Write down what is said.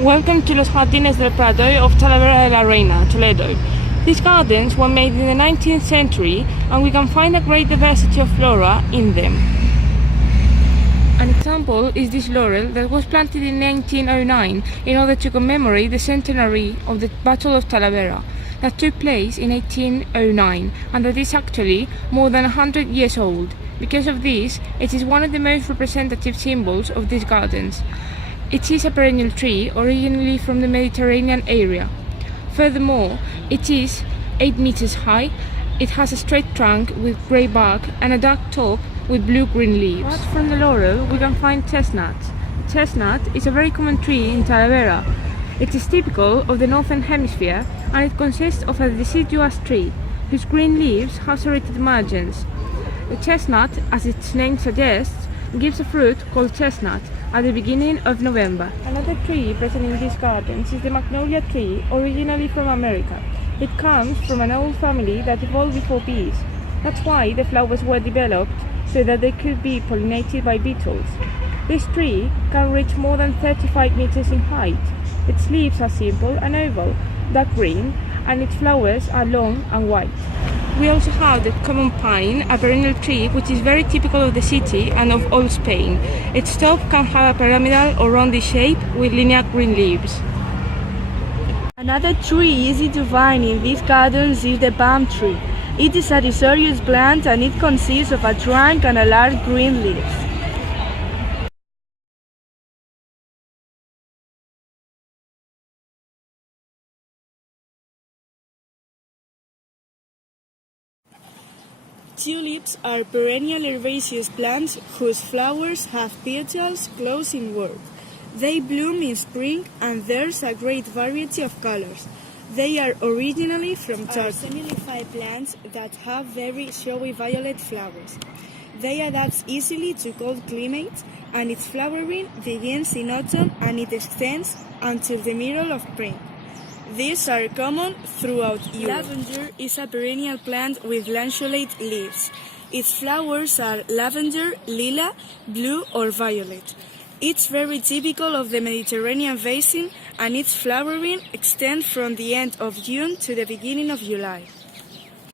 Welcome to los Jardines del Prado of Talavera de la Reina, Toledo. These gardens were made in the 19th century and we can find a great diversity of flora in them. An example is this laurel that was planted in 1909 in order to commemorate the centenary of the Battle of Talavera that took place in 1809 and that is actually more than 100 years old. Because of this, it is one of the most representative symbols of these gardens. It is a perennial tree originally from the Mediterranean area. Furthermore, it is 8 meters high, it has a straight trunk with grey bark and a dark top with blue-green leaves. Apart from the laurel, we can find chestnut. Chestnut is a very common tree in Talavera. It is typical of the northern hemisphere and it consists of a deciduous tree whose green leaves have serrated margins. The chestnut, as its name suggests, gives a fruit called chestnut at the beginning of November. Another tree present in these gardens is the magnolia tree, originally from America. It comes from an old family that evolved before bees. That's why the flowers were developed so that they could be pollinated by beetles. This tree can reach more than 35 meters in height. Its leaves are simple and oval, dark green, and its flowers are long and white. We also have the common pine, a perennial tree which is very typical of the city and of all Spain. Its top can have a pyramidal or rounded shape with linear green leaves. Another tree easy to find in these gardens is the palm tree. It is a deciduous plant and it consists of a trunk and a large green leaves. Tulips are perennial herbaceous plants whose flowers have petals closed inward. They bloom in spring and there's a great variety of colors. They are originally from Turkey. Semi-leafy plants that have very showy violet flowers. They adapt easily to cold climates and its flowering begins in autumn and it extends until the middle of spring. These are common throughout Europe. Lavender is a perennial plant with lanceolate leaves. Its flowers are lavender, lilac, blue or violet. It's very typical of the Mediterranean basin and its flowering extends from the end of June to the beginning of July.